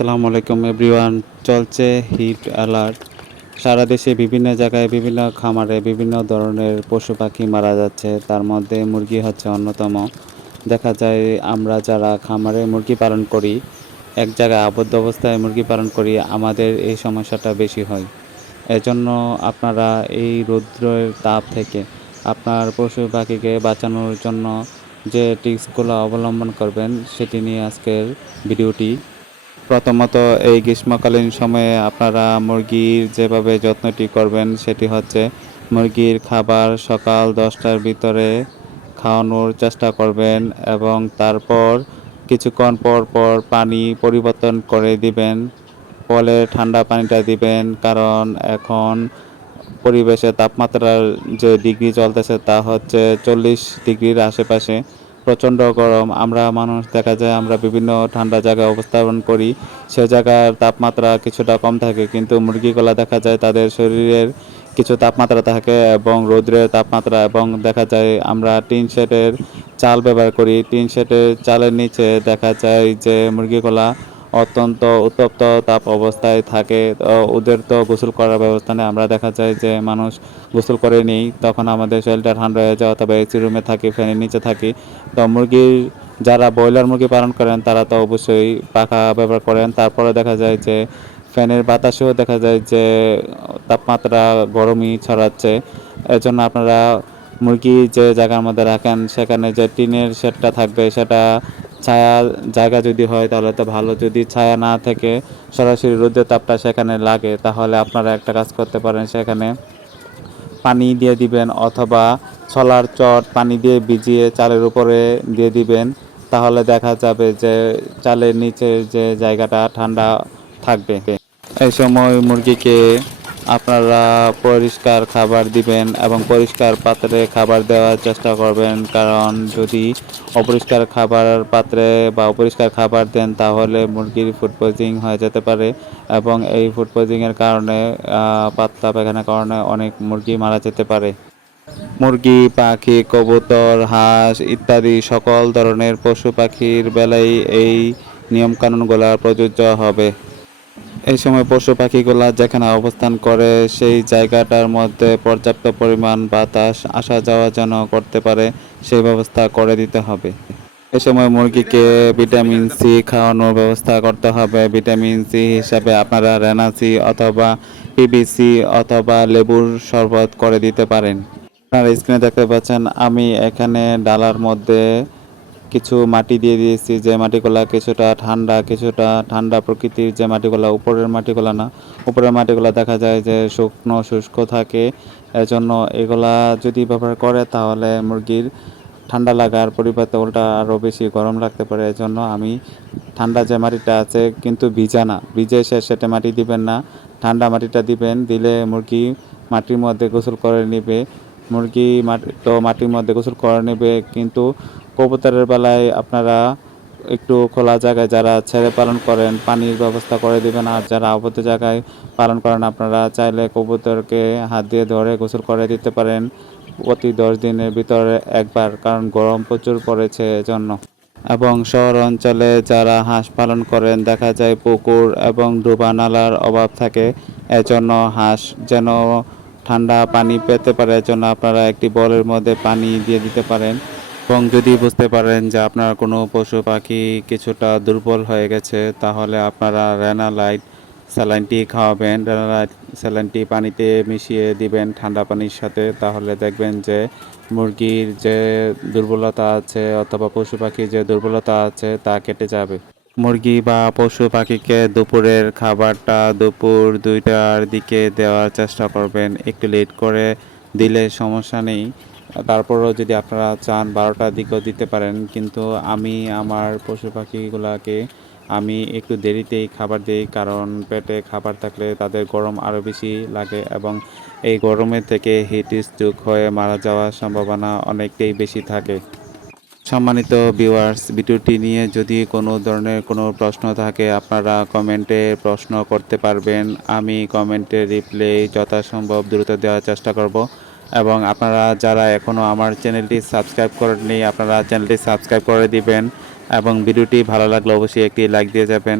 আসসালামু আলাইকুম এভরিওয়ান, চলছে হিট অ্যালার্ট। সারা দেশে বিভিন্ন জায়গায় বিভিন্ন খামারে বিভিন্ন ধরনের পশু পাখি মারা যাচ্ছে। তার মধ্যে মুরগি হচ্ছে অন্যতম। দেখা যায় আমরা যারা খামারে মুরগি পালন করি, এক জায়গায় আবদ্ধ অবস্থায় মুরগি পালন করি, আমাদের এই সমস্যাটা বেশি হয়। এজন্য আপনারা এই রৌদ্রের তাপ থেকে আপনার পশু পাখিকে বাঁচানোর জন্য যে টিপসগুলো অবলম্বন করবেন, সেটি নিয়ে আজকের ভিডিওটি প্রথমত এই গ্রীষ্মকালীন সময়ে আপনারা মুরগির যেভাবে যত্নটি করবেন, সেটি হচ্ছে মুরগির খাবার সকাল দশটার ভিতরে খাওয়ানোর চেষ্টা করবেন এবং তারপর কিছুক্ষণ পর পর পানি পরিবর্তন করে দিবেন। ফলে ঠান্ডা পানিটা দিবেন, কারণ এখন পরিবেশে তাপমাত্রার যে ডিগ্রি চলতেছে তা হচ্ছে চল্লিশ ডিগ্রির আশেপাশে। প্রচণ্ড গরম, আমরা মানুষ, দেখা যায় আমরা বিভিন্ন ঠান্ডা জায়গায় অবস্থাপন করি, সে জায়গার তাপমাত্রা কিছুটা কম থাকে, কিন্তু মুরগিগুলা দেখা যায় তাদের শরীরের কিছু তাপমাত্রা থাকে এবং রৌদ্রের তাপমাত্রা এবং দেখা যায় আমরা টিন শেডের চাল ব্যবহার করি, টিন শেডের চালের নিচে দেখা যায় যে মুরগিগুলা অত্যন্ত উত্তপ্ত তাপ অবস্থায় থাকে ওদের তো গোসল করার ব্যবস্থা নেই। আমরা দেখা যায় যে মানুষ গোসল করে নিই, তখন আমাদের শরীরটা ঠান্ডা হয়ে যায় অথবা এসি রুমে থাকি, ফ্যানের নিচে থাকি। তো মুরগির যারা ব্রয়লার মুরগি পালন করেন, তারা তো অবশ্যই পাখা ব্যবহার করেন। তারপরে দেখা যায় যে ফ্যানের বাতাসেও দেখা যায় যে তাপমাত্রা গরমই ছড়াচ্ছে। এর জন্য আপনারা মুরগি যে জায়গার মধ্যে রাখেন, সেখানে যে টিনের শেডটা থাকবে, সেটা ছায়া জায়গা যদি হয়, তাহলে তো ভালো। যদি ছায়া না থেকে, সরাসরি রোদের তাপটা সেখানে লাগে, তাহলে আপনারা একটা কাজ করতে পারেন সেখানে পানি দিয়ে দিবেন অথবা ছলার চট পানি দিয়ে ভিজিয়ে চালের উপরে দিয়ে দিবেন। তাহলে দেখা যাবে যে চালের নিচের যে জায়গাটা ঠান্ডা থাকবে। এই সময় মুরগিকে আপনারা পরিষ্কার খাবার দিবেন এবং পরিষ্কার পাত্রে খাবার দেওয়ার চেষ্টা করবেন, কারণ যদি অপরিষ্কার খাবার পাত্রে বা অপরিষ্কার খাবার দেন তাহলে মুরগির ফুড পয়জিং হয়ে যেতে পারে এবং এই ফুড পয়জিংয়ের কারণে পাতলা পায়খানার কারণে অনেক মুরগি মারা যেতে পারে। মুরগি, পাখি, কবুতর, হাঁস ইত্যাদি সকল ধরনের পশু পাখির বেলায় এই নিয়মকানুনগুলো প্রযোজ্য হবে। এই সময় পশু পাখিগুলা যেখানে অবস্থান করে, সেই জায়গাটার মধ্যে পর্যাপ্ত পরিমাণ বাতাস, আসা যাওয়া যেন করতে পারে, সেই ব্যবস্থা করে দিতে হবে। এই সময় মুরগিকে ভিটামিন সি খাওয়ানোর ব্যবস্থা করতে হবে। ভিটামিন সি হিসাবে আপনারা রেনাসি অথবা পিবিসি অথবা লেবুর শরবত করে দিতে পারেন। আপনারা স্ক্রিনে দেখতে পাচ্ছেন, আমি এখানে ডালার মধ্যে কিছু মাটি দিয়ে দিয়েছি, যে মাটিগুলা কিছুটা ঠান্ডা কিছুটা ঠান্ডা প্রকৃতির যে মাটিগুলা, উপরের মাটিগুলা না, উপরের মাটিগুলা দেখা যায় যে শুকনো, শুষ্ক থাকে। এজন্য এগুলা যদি ব্যবহার করে তাহলে মুরগির ঠান্ডা লাগার পরিবর্তে উল্টা আরও বেশি গরম লাগতে পারে। এজন্য আমি ঠান্ডা যে মাটিটা আছে, কিন্তু ভিজা না। ভিজে সে সেটা মাটি দিবেন না। ঠান্ডা মাটিটা দিবেন, দিলে মুরগি মাটির মধ্যে গোসল করে নেবে। মুরগি তো মাটির মধ্যে গোসল করে নেবে, কিন্তু কবুতরের বেলায় আপনারা একটু খোলা জায়গায় যারা ছেড়ে পালন করেন, পানির ব্যবস্থা করে দিবেন। আর যারা আবদ্ধ জায়গায় পালন করেন, আপনারা চাইলে কবুতরকে হাত দিয়ে ধরে গোসল করে দিতে পারেন প্রতি দশ দিনের ভিতরে একবার, কারণ গরম প্রচুর পড়েছে এজন্য। এবং শহর অঞ্চলে যারা হাঁস পালন করেন, দেখা যায় পুকুর এবং ডোবা নালার অভাব থাকে, এজন্য হাঁস যেন ঠান্ডা পানি পেতে পারে জন্য আপনারা একটি বলের মধ্যে পানি দিয়ে দিতে পারেন। এবং যদি বুঝতে পারেন যে আপনার কোনো পশু পাখি কিছুটা দুর্বল হয়ে গেছে, তাহলে আপনারা রেনালাইট স্যালাইনটি খাওয়াবেন। রেনালাইট স্যালাইনটি পানিতে মিশিয়ে দিবেন ঠান্ডা পানির সাথে। তাহলে দেখবেন যে মুরগির যে দুর্বলতা আছে অথবা পশু পাখির যে দুর্বলতা আছে, তা কেটে যাবে। মুরগি বা পশু পাখিকে দুপুরের খাবারটা দুপুর দুইটার দিকে দেওয়ার চেষ্টা করবেন। একটু লেট করে দিলে সমস্যা নেই। তারপরেও যদি আপনারা চান বারোটার দিকেও দিতে পারেন, কিন্তু আমি আমার পশু পাখিগুলোকে আমি একটু দেরিতেই খাবার দিই, কারণ পেটে খাবার থাকলে তাদের গরম আরও বেশি লাগে এবং এই গরমের থেকে হিট স্ট্রোক হয়ে মারা যাওয়ার সম্ভাবনা অনেকটাই বেশি থাকে। সম্মানিত ভিউয়ার্স ভিডিওটি নিয়ে যদি কোনো ধরনের কোনো প্রশ্ন থাকে, আপনারা কমেন্টে প্রশ্ন করতে পারবেন। আমি কমেন্টে রিপ্লাই যথাসম্ভব দ্রুত দেওয়ার চেষ্টা করব। এবং আপনারা যারা এখনও আমার চ্যানেলটি সাবস্ক্রাইব করেননি, আপনারা চ্যানেলটি সাবস্ক্রাইব করে দিবেন এবং ভিডিওটি ভালো লাগলে অবশ্যই একটি লাইক দিয়ে যাবেন।